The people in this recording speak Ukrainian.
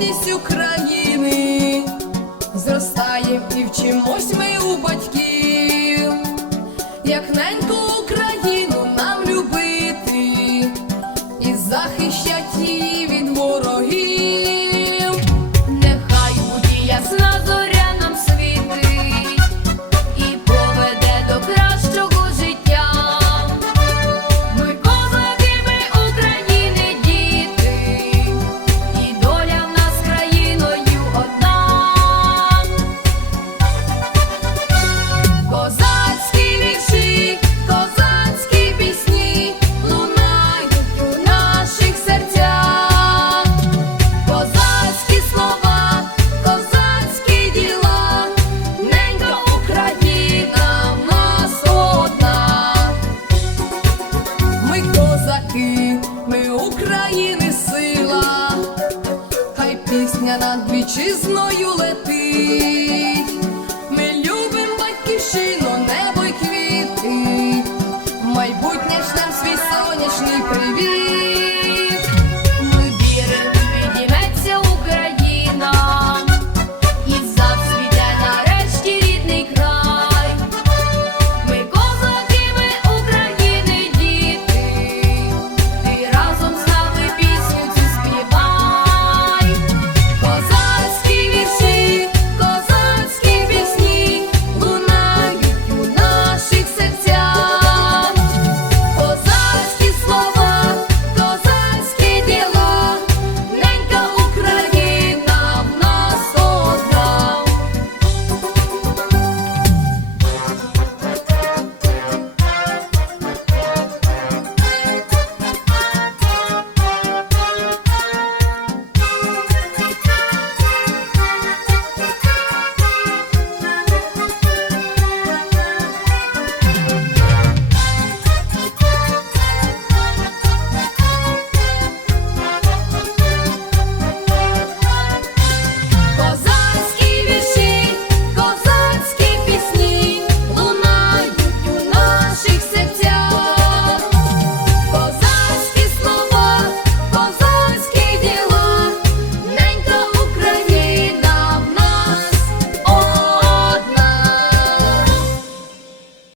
Єдність України зростаєм і вчимось ми у батьків. над вітчизною летить.